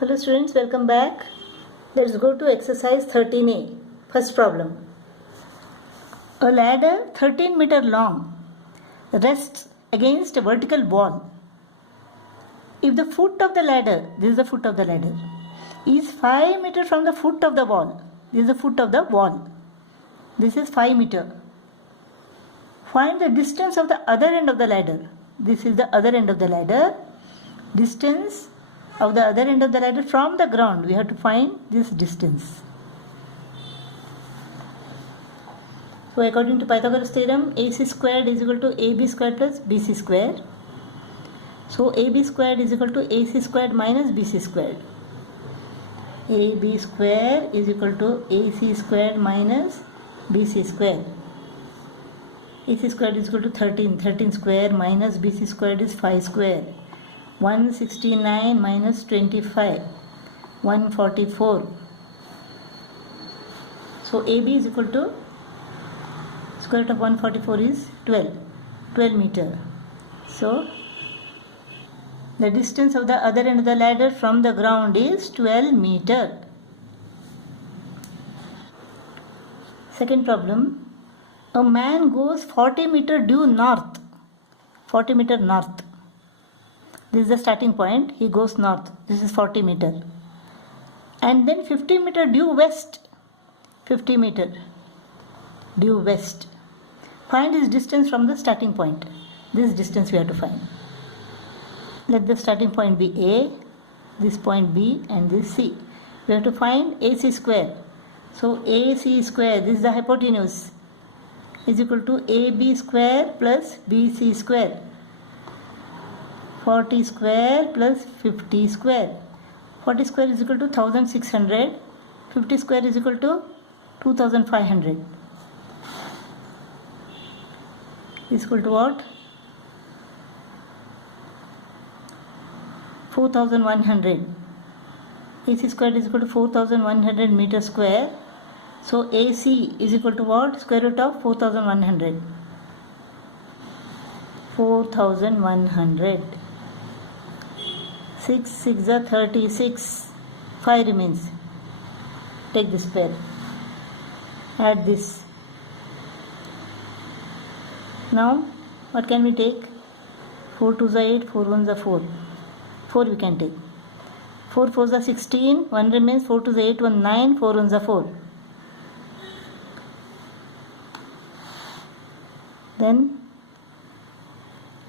Hello students, welcome back. Let's go to exercise 13a. First problem. A ladder 13 meter long rests against a vertical wall. If the foot of the ladder, this is the foot of the ladder, is 5 meter from the foot of the wall, this is the foot of the wall, this is 5 meter. Find the distance of the other end of the ladder. This is the other end of the ladder. Distance of the other end of the ladder from the ground. We have to find this distance. So according to Pythagoras theorem, AC squared is equal to AB squared plus BC squared. So AB squared is equal to AC squared minus BC squared. AB squared is equal to AC squared minus BC squared. AC squared is equal to 13. 13 square minus BC squared is 5 square. 169 minus 25, 144. So AB is equal to square root of 144 is 12 meter. So the distance of the other end of the ladder from the ground is 12 meter. Second problem. A man goes 40 meter due north. 40 meter north. This is the starting point. He goes north. This is 40 meter. And then 50 meter due west. 50 meter due west. Find his distance from the starting point. This distance we have to find. Let the starting point be A, this point B, and this C. We have to find AC square. So AC square, this is the hypotenuse, is equal to AB square plus BC square. 40 square plus 50 square. 40 square is equal to 1600. 50 square is equal to 2500. Is equal to what? 4100. AC square is equal to 4100 meter square. So AC is equal to what? Square root of 4100. 4100. 6 6 are 36. 5 remains. Take this pair. Add this. Now what can we take? 4 2s are 8, 4 1s are 4. 4 we can take. 4 4s are 16. 1 remains. 4 2s are 8, 1 9, 4 1s are 4. Then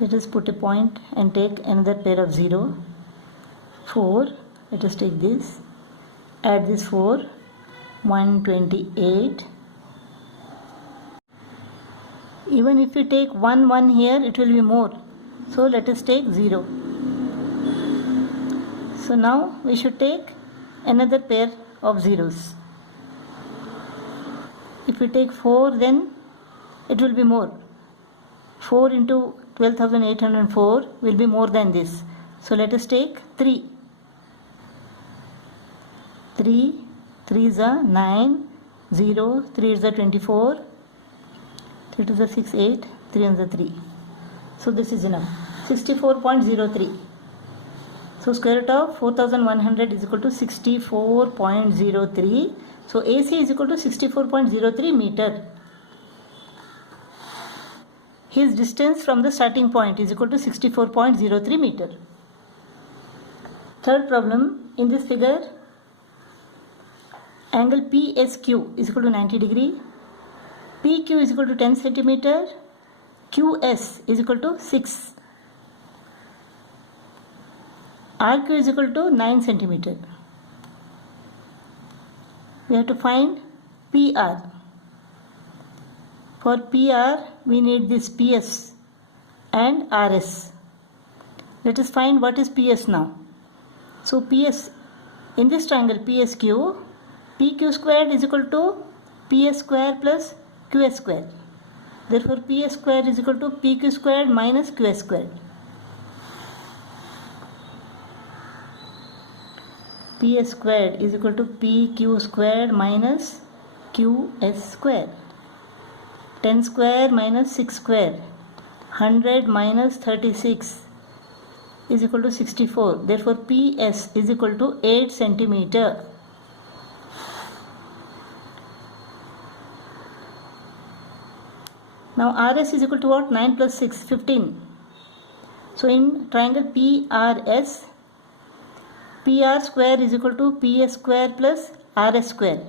let us put a point and take another pair of 0. 4, let us take this, add this 4, 128. Even if we take 1 1 here, it will be more. So let us take 0. So now we should take another pair of zeros. If we take 4, then it will be more. 4 into 12,804 will be more than this. So let us take 3. 3, 3s are 9, 0, 3 is 24, 3 2s are 6, 8, 3 1s are 3. So this is enough. 64.03. So square root of 4100 is equal to 64.03. So AC is equal to 64.03 meter. His distance from the starting point is equal to 64.03 meter. Third problem, in this figure, angle PSQ is equal to 90 degree, PQ is equal to 10 centimeter, QS is equal to 6, RQ is equal to 9 centimeter. We have to find PR. For PR, we need this PS and RS. Let us find what is PS now. So PS, in this triangle PSQ, PQ squared is equal to PS square plus QS square. Therefore PS square is equal to PQ squared minus QS squared. PS squared is equal to PQ squared minus QS square. 10 square minus 6 square. 100 minus 36 is equal to 64. Therefore, PS is equal to 8 centimeter. Now RS is equal to what? 9 plus 6, 15. So in triangle PRS, PR square is equal to PS square plus RS square.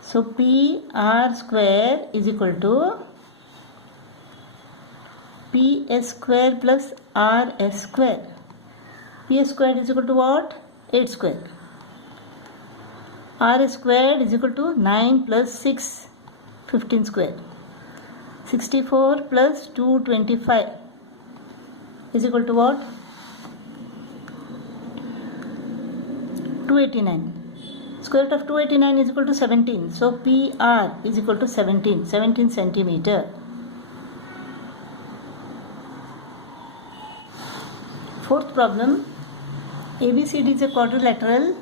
So PR square is equal to PS square plus RS square. PS square is equal to what? 8 square. RS square is equal to 9 plus 6, 15 square. 64 plus 225 is equal to what? 289. Square root of 289 is equal to 17. So PR is equal to 17 centimeter. Fourth problem, ABCD is a quadrilateral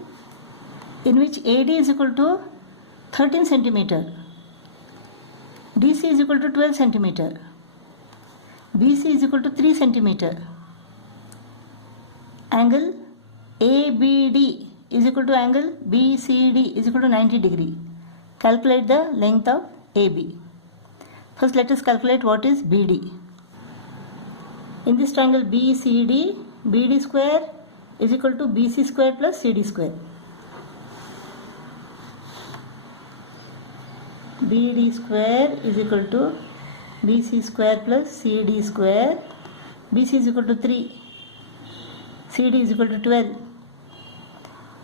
in which AD is equal to 13 centimeter, DC is equal to 12 centimeter, BC is equal to 3 centimeter. Angle ABD is equal to angle BCD is equal to 90 degree. Calculate the length of AB. First let us calculate what is BD. In this triangle BCD, BD square is equal to BC square plus CD square. BD square is equal to BC square plus CD square. BC is equal to 3. CD is equal to 12.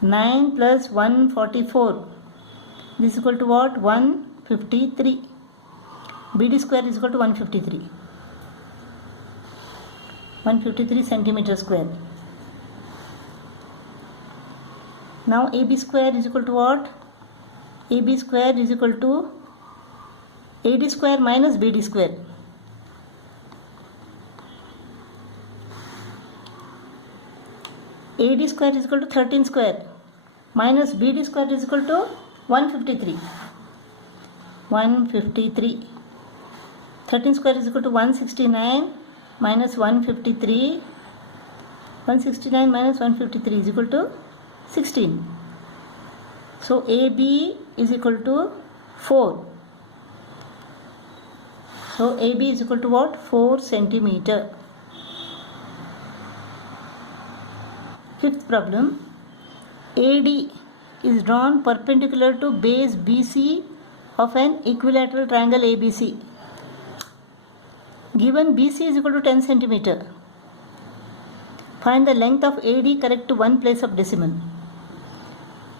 9 plus 144. This is equal to what? 153. BD square is equal to 153. 153 centimeter square. Now AB square is equal to what? AB square is equal to AD square minus BD square. AD square is equal to 13 square minus BD square is equal to 153. 153. 13 square is equal to 169 minus 153. 169 minus 153 is equal to 16. So AB is equal to 4. So AB is equal to what? 4 centimeter. Fifth problem, AD is drawn perpendicular to base BC of an equilateral triangle ABC. Given BC is equal to 10 centimeter. Find the length of AD correct to one place of decimal.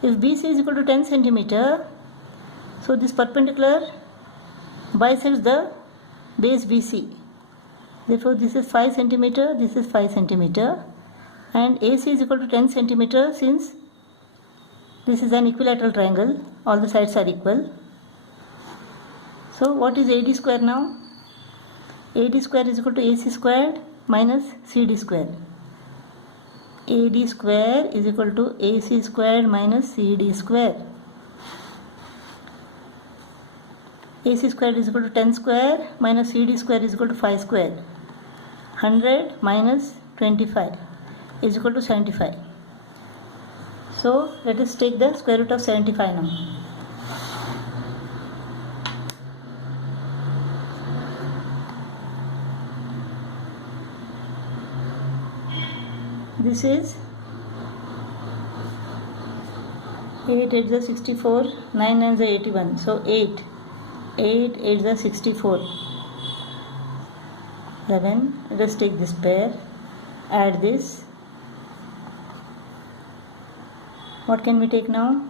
If BC is equal to 10 centimeter, so this perpendicular bisects the base BC. Therefore, this is 5 centimeter, this is 5 centimeter, and AC is equal to 10 centimeter since this is an equilateral triangle, all the sides are equal. So, what is AD square now? AD square is equal to AC squared minus CD square. AD square is equal to AC squared minus CD square. AC square is equal to 10 square minus CD square is equal to 5 square. 100 minus 25 is equal to 75. So let us take the square root of 75 now. This is 8 8 is 64, 9 9 is 81. So 8 8 8 is 64. 11. Let us take this pair, add this. What can we take now?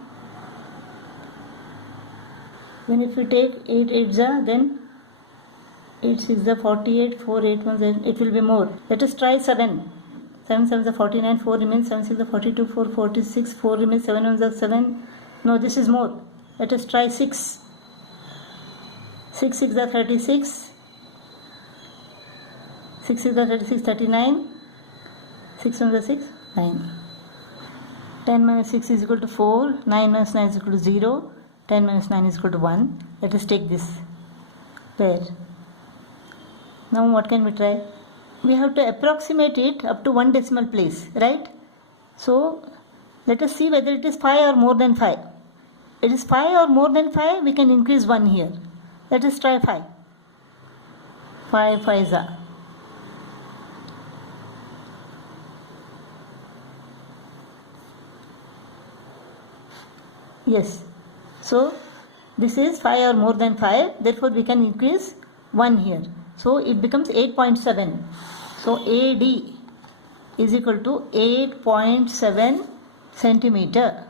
Then if we take 8 8 then 8 6 is 48, 4 8 1 it will be more. Let us try 7. 7 7 is 49, 4 remains, 7 6 is 42, 4 46, 4 remains, 7 1 is 7. No, this is more. Let us try 6. 6 6 is 36. 6 6 is 36, 39. 6 1 is 6, 9. 10 minus 6 is equal to 4. 9 minus 9 is equal to 0. 10 minus 9 is equal to 1. Let us take this pair. Now what can we try? we have to approximate it up to 1 decimal place, right? So let us see whether it is 5 or more than 5. It is 5 or more than 5, we can increase 1 here. Let us try 5. 5 5s are. Yes. So this is 5 or more than 5, therefore we can increase 1 here. So it becomes 8.7. So AD is equal to 8.7 centimeter.